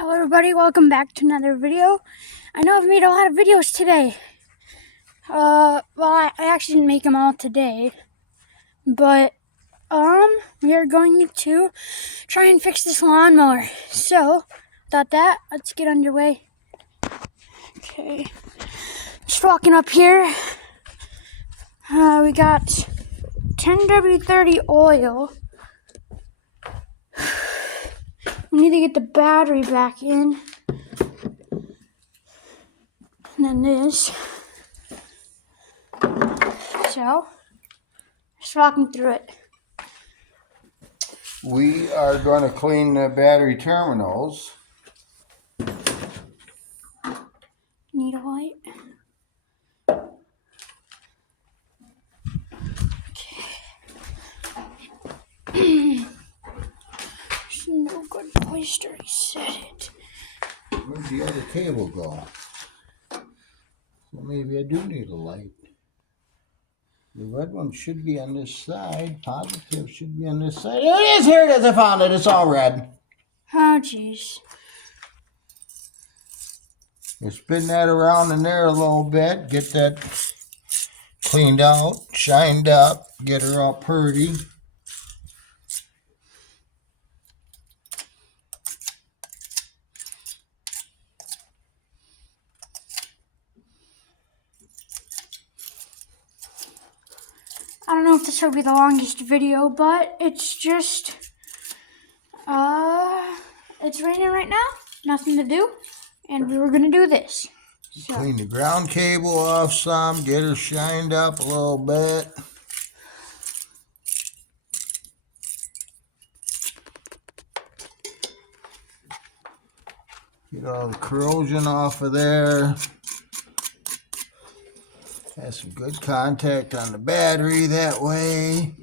Hello everybody, welcome back to another video. I know I've made a lot of videos today. Well, I actually didn't make them all today. But, we are going to try and fix this lawnmower. So, without that, let's get underway. Okay, just walking up here. We got 10W30 oil. We need to get the battery back in. And then this. So, just walking through it. We are going to clean the battery terminals. Need a light? Okay. There's no good place to reset it. Where'd the other cable go? So maybe I do need a light. The red one should be on this side. Positive should be on this side. There it is! Here it is! I found it. It's all red. Oh, jeez. You spin that around in there a little bit. Get that cleaned out, shined up. Get her all pretty. I don't know if this will be the longest video, but it's just, it's raining right now. Nothing to do. And we were going to do this. So. Clean the ground cable off some. Get her shined up a little bit. Get all the corrosion off of there. Has some good contact on the battery that way.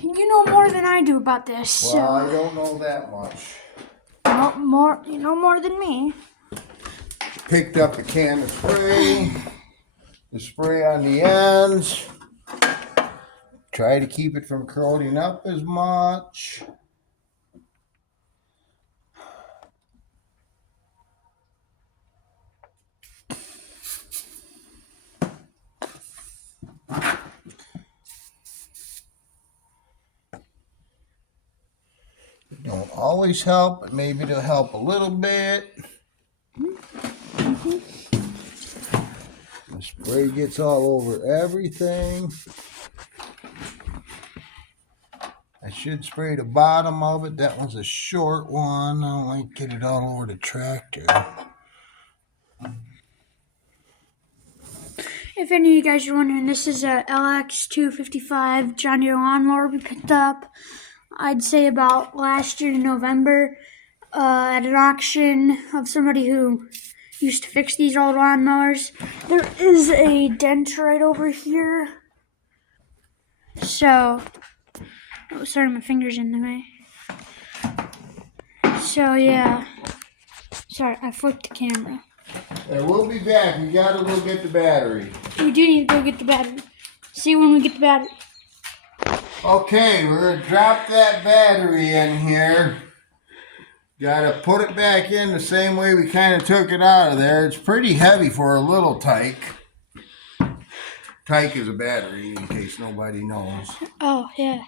You know more than I do about this. Well, I don't know that much. You know more than me. Picked up a can of spray. The spray on the ends. Try to keep it from corroding up as much. Don't always help, but maybe it'll help a little bit. The spray gets all over everything. I should spray the bottom of it. That one's a short one. I don't like to get it all over the tractor. If any of you guys are wondering, this is a LX255 John Deere lawnmower we picked up, I'd say about last year in November, at an auction of somebody who used to fix these old lawnmowers. There is a dent right over here. So, oh, sorry, my finger's in the way. So, yeah. Sorry, I flipped the camera. We'll be back. We gotta go get the battery. We do need to go get the battery. See when we get the battery. Okay, we're gonna drop that battery in here. Gotta put it back in the same way we kind of took it out of there. It's pretty heavy for a little tyke. Tyke is a battery, in case nobody knows. Oh, yeah.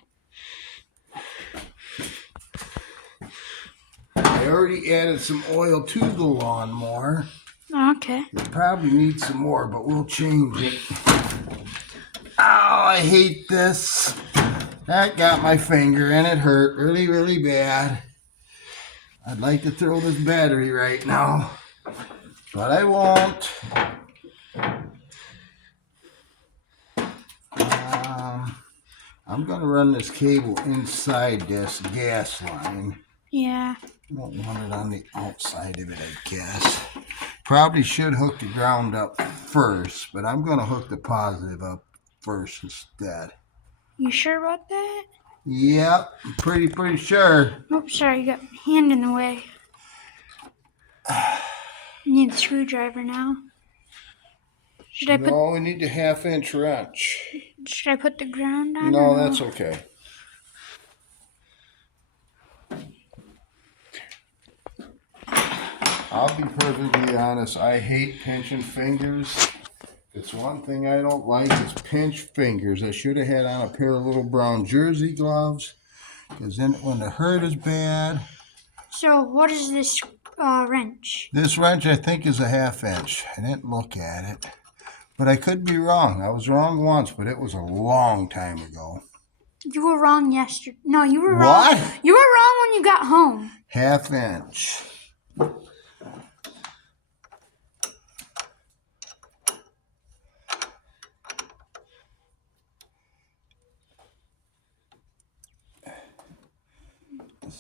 I already added some oil to the lawnmower. Okay. It probably needs some more, but we'll change it. Oh, I hate this. That got my finger and it hurt really, really bad. I'd like to throw this battery right now, but I won't. I'm going to run this cable inside this gas line. Yeah. I don't want it on the outside of it, I guess. Probably should hook the ground up first, but I'm going to hook the positive up first instead. You sure about that? Yep, pretty sure. Oops, sorry, you got my hand in the way. Need a screwdriver now. No, we need the 1/2-inch wrench. Should I put the ground on? No, that's okay. I'll be perfectly honest. I hate pinching fingers. It's one thing I don't like is pinch fingers. I should have had on a pair of little brown jersey gloves, because then when the hurt is bad. So what is this wrench? This wrench I think is a 1/2 inch. I didn't look at it, but I could be wrong. I was wrong once, but it was a long time ago. You were wrong yesterday. No, you were wrong. What? You were wrong when you got home. 1/2 inch.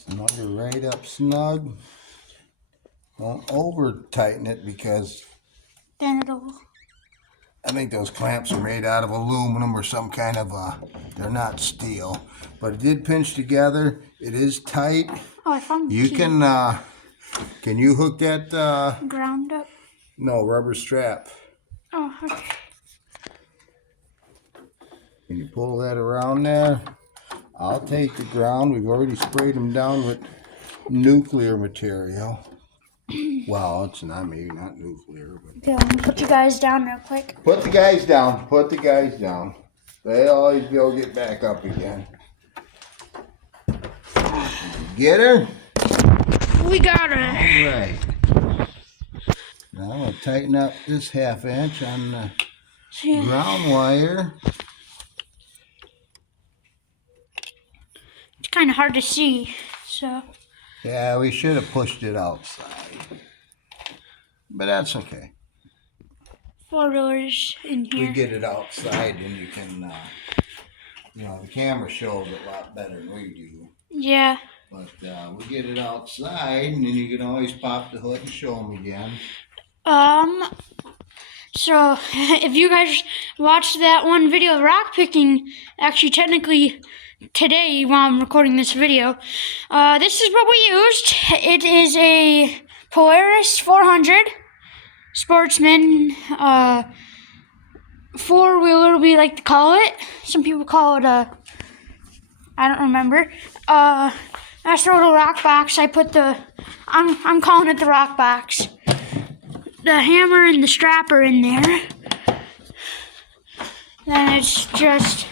Snug it right up snug. Don't over tighten it because then it'll. I think those clamps are made out of aluminum or some kind of they're not steel, but it did pinch together. It is tight. Oh, I found the You key. Can you hook that ground up? No, rubber strap. Oh, okay. Can you pull that around there? I'll take the ground. We've already sprayed them down with nuclear material. Well, it's not maybe not nuclear, but Okay, let me put you guys down real quick. put the guys down. Put the guys down. They always go get back up again. Get her? We got her. All right. Now I'm gonna tighten up this 1/2 inch on the ground wire. It's kind of hard to see, so. Yeah, we should have pushed it outside, but that's okay. 4-wheelers in here. We get it outside, and you can, the camera shows it a lot better than we do. Yeah. But we get it outside, and then you can always pop the hood and show them again. So if you guys watched that one video of rock picking, actually technically today while I'm recording this video, this is what we used. It is a Polaris 400 Sportsman 4-wheeler, we like to call it. Some people call it I don't remember. That's the little rock box. I put I'm calling it the rock box. The hammer and the strap are in there. Then it's just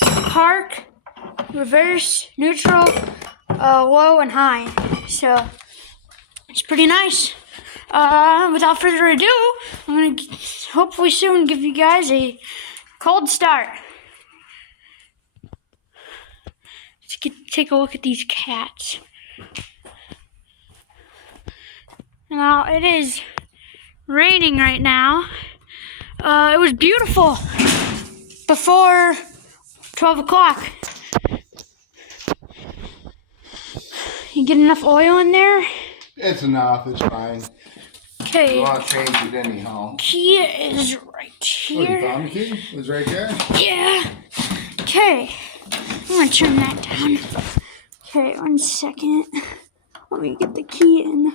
park, reverse, neutral, low, and high. So it's pretty nice. Without further ado, I'm going to hopefully soon give you guys a cold start. Let's take a look at these cats. Now, it is raining right now. It was beautiful before 12 o'clock. You get enough oil in there? It's enough. It's fine. Okay. I'll change it anyhow. Key is right Oh, you here. found the key? It was right there? Yeah. Okay. I'm going to turn that down. Okay, 1 second. Let me get the key in.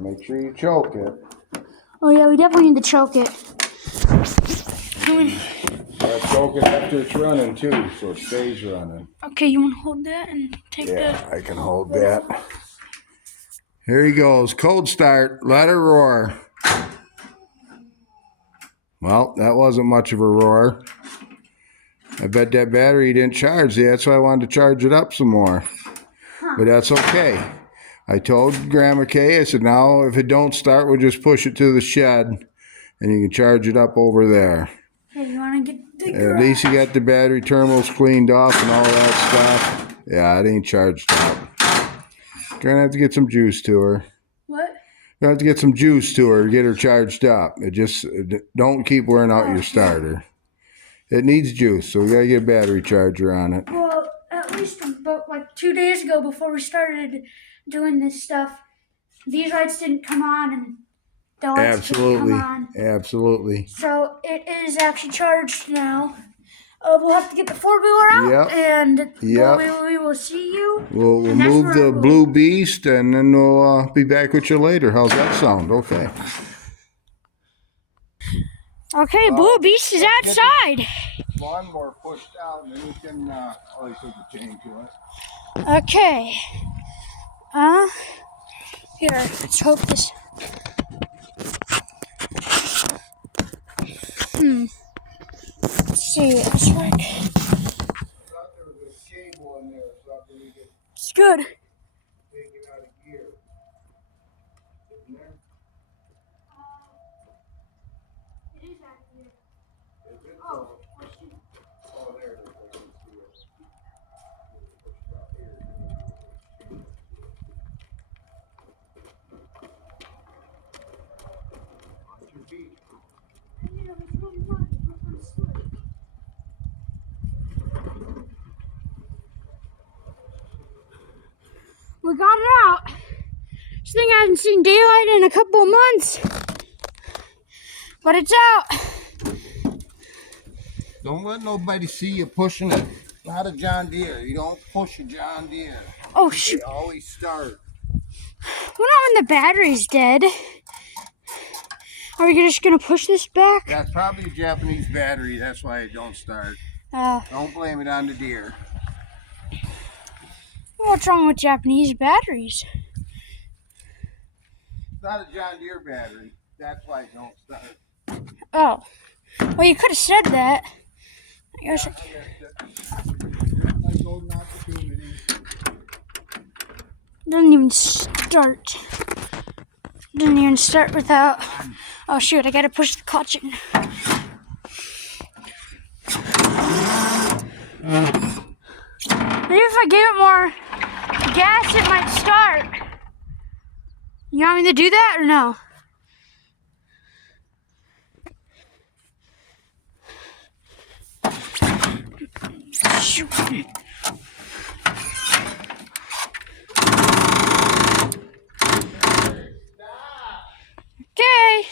Make sure you choke it. Oh, yeah, we definitely need to choke it. Choke it after it's running, too, so it stays running. Okay, you want to hold that and take Yeah, I can hold that. Here he goes. Cold start. Let her roar. Well, that wasn't much of a roar. I bet that battery didn't charge. That's why I wanted to charge it up some more. But that's okay. I told Grandma Kay, I said, now if it don't start, we'll just push it to the shed and you can charge it up over there. Okay, you want to get the At least you got the battery terminals cleaned off and all that stuff. Yeah, it ain't charged up. Gonna have to get some juice to her. What? Gonna have to get some juice to her to get her charged up. It just don't keep wearing out your starter. It needs juice, so we gotta get a battery charger on it. Well, at least about like 2 days ago before we started doing this stuff, these lights didn't come on and the lights didn't come on. Absolutely. So it is actually charged now. We'll have to get the 4-wheeler out, and we will see you. We'll move the Blue Beast, and then we'll be back with you later. How's that sound? Okay. Okay, Blue Beast is outside. Lawnmower pushed out, and then you can always put the chain to it. Okay. Here, let's hope this. Let's see, that's right. It's good. We got it out. This thing hasn't seen daylight in a couple of months, but it's out. Don't let nobody see you pushing it. Not a John Deere. You don't push a John Deere. Oh shoot! They always start. What not when the battery's dead? Are we just gonna push this back? That's probably a Japanese battery. That's why it don't start. Don't blame it on the deer. What's wrong with Japanese batteries? It's not a John Deere battery. That's why it don't start. Oh, well, you could have said that. I guess Like golden opportunity. Doesn't even start. Didn't even start without. Oh shoot! I gotta push the clutch in. Maybe if I gave it more gas, it might start. You want me to do that or no? Shoot. Okay.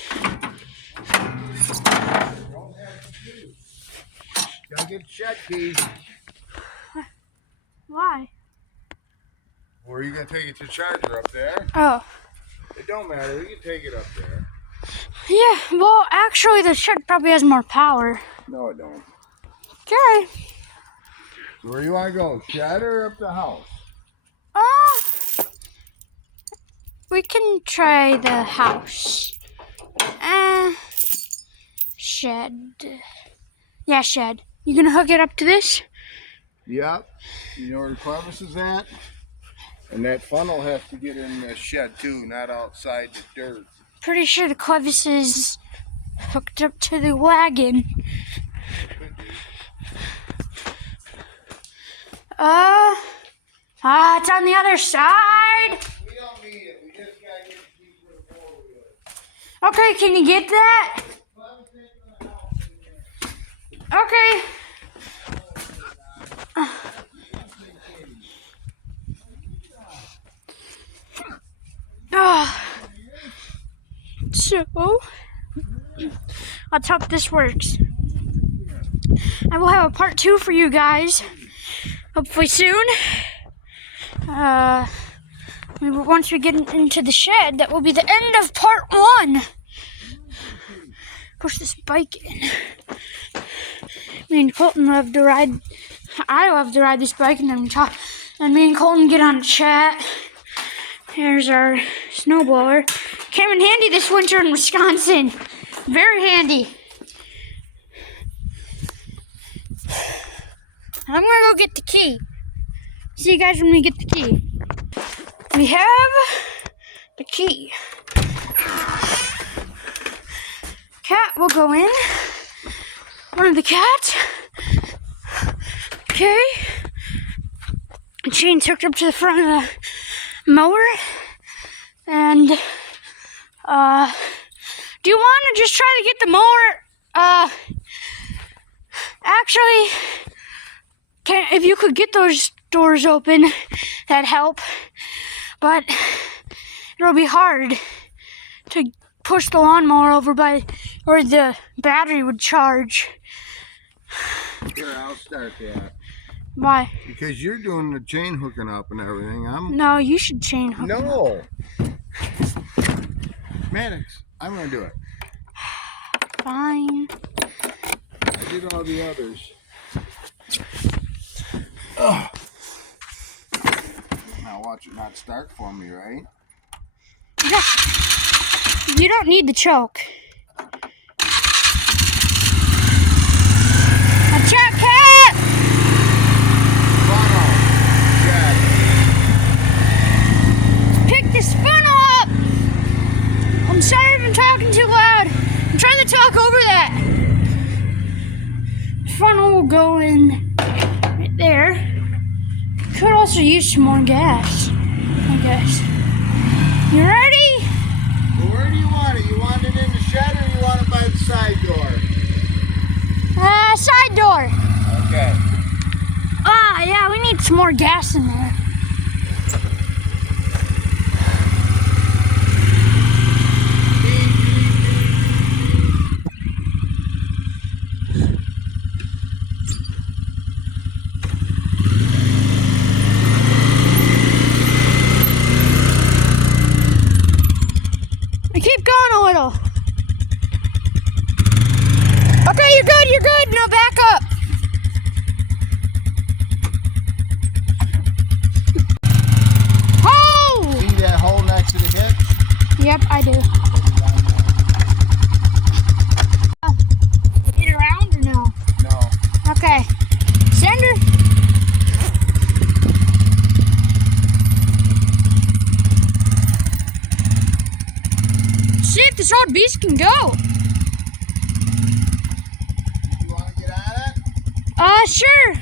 Gotta get the shed key. Why? Or are you gonna take it to the charger up there? Oh. It don't matter. We can take it up there. Yeah, well, actually, the shed probably has more power. No, it don't. Okay. So where you want to go? Shed or up the house? We can try the house. Shed. Yeah, shed. You gonna hook it up to this? Yep. You know where the crevice is at? And that funnel has to get in the shed too, not outside the dirt. Pretty sure the crevice is hooked up to the wagon. It's on the other side. We don't need it. We just gotta get the key for the four-wheeler. Okay, can you get that? Okay. So, let's hope this works. I will have a part 2 for you guys, hopefully soon. Once we get into the shed, that will be the end of part 1. Push this bike in. Me and Colton love to ride. I love to ride this bike, and then me and Colton get on chat. Here's our snowblower. Came in handy this winter in Wisconsin. Very handy. And I'm gonna go get the key. See you guys when we get the key. We have the key. Cat will go in. One of the cats. Okay. And chain's hooked up to the front of the mower. And do you want to just try to get the mower? Actually, if you could get those doors open, that'd help. But it'll be hard to push the lawnmower over or the battery would charge. Here, I'll start that. Why? Because you're doing the chain hooking up and everything. No, you should chain hook. No. Mannix, I'm going to do it. Fine. I did all the others. Ugh. Now watch it not start for me, right? You don't need the choke. Watch out, Cat! Funnel. Got it. Pick this funnel up! I'm sorry if I'm talking too loud. I'm trying to talk over that. The funnel will go in right there. Could also use some more gas, I guess. You ready? Well, where do you want it? You want it in the shed or you want it by the side door? Side door. Okay. Yeah, we need some more gas in there. Keep going a little. Okay, you're good, you're good. Now back up. Oh! See that hole next to the hitch? Yep, I do. Get around or no? No. Okay. Sender. See if this old beast can go. You want to get on it? Sure.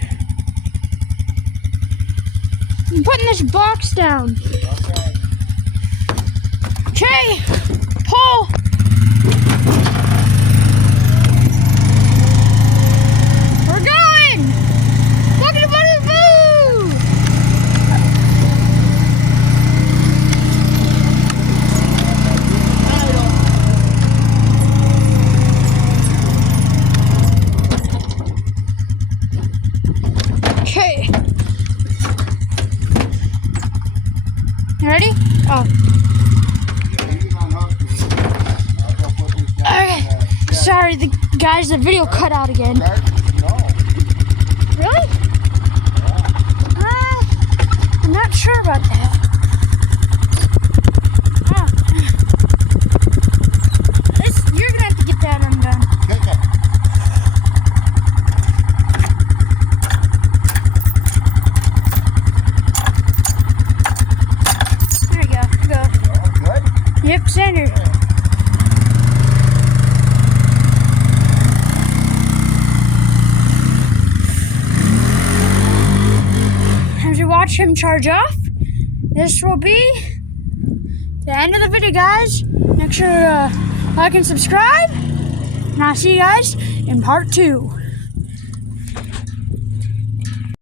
I'm putting this box down. Okay. Okay. Pull. We're going. Look at the boo. Okay. You ready? Oh. Yeah, you can unhook me. I'll go put this down. Okay. Sorry, guys, the video cut out again. No. Really? I'm not sure about that. You're gonna have to get that undone. Kick it. There you go. Go. Oh, good. Yep, center. As you watch him charge off, this will be the end of the video, guys. Make sure to like and subscribe, and I'll see you guys in part 2.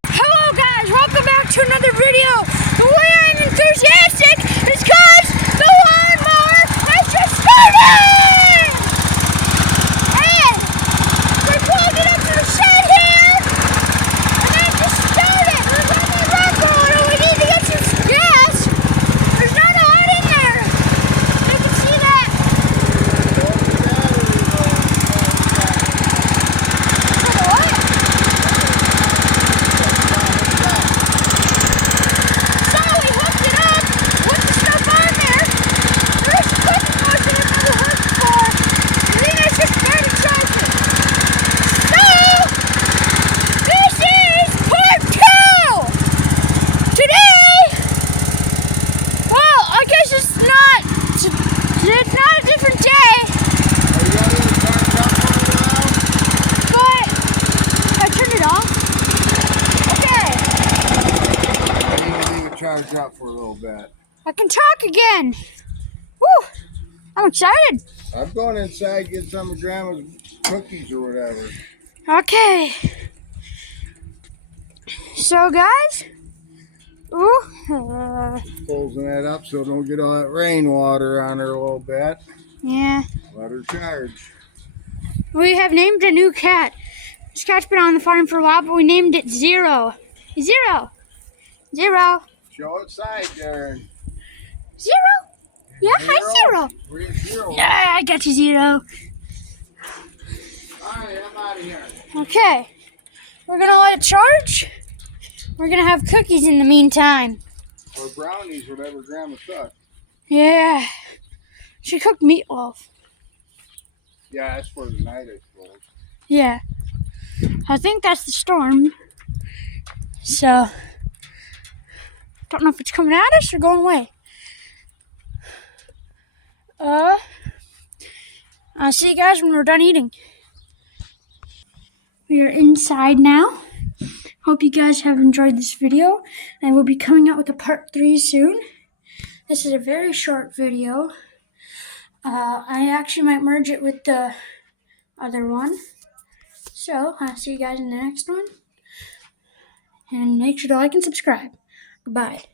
Hello, guys. Welcome back to another video. The way I'm enthusiastic is because the lawnmower has just started! And we pulled it up to the shed here, and then just started. We're on the rock roller. We need to get some gas. There's not a lot in there. You can see that. What? So we hooked it up, put the stuff on there. There's cooking motion in the hook for, and then it's just started charging. So this is part 2. Today, well, I guess it's not a different day, Are you ready to charge up for a while? but I turned it off. Okay, I need to leave it charged up for a little bit. I can talk again. Woo! I'm excited. I'm going inside get some of Grandma's cookies or whatever. Okay. So, guys. Closing that up so don't get all that rainwater on her a little bit. Yeah. Let her charge. We have named a new cat. This cat's been on the farm for a while, but we named it Zero. Zero. Zero. Show it side there. Zero. Yeah, hi, Zero. Where's Zero? Yeah, I got you, Zero. Alright, I'm out of here. Okay. We're going to let it charge. We're going to have cookies in the meantime. Or brownies, whatever Grandma took. Yeah. She cooked meatloaf. Yeah, that's for the night, I suppose. Yeah. I think that's the storm. So, don't know if it's coming at us or going away. I'll see you guys when we're done eating. We are inside now. Hope you guys have enjoyed this video. And we'll be coming out with a part 3 soon. This is a very short video. I actually might merge it with the other one. So, I'll see you guys in the next one. And make sure to like and subscribe. Goodbye.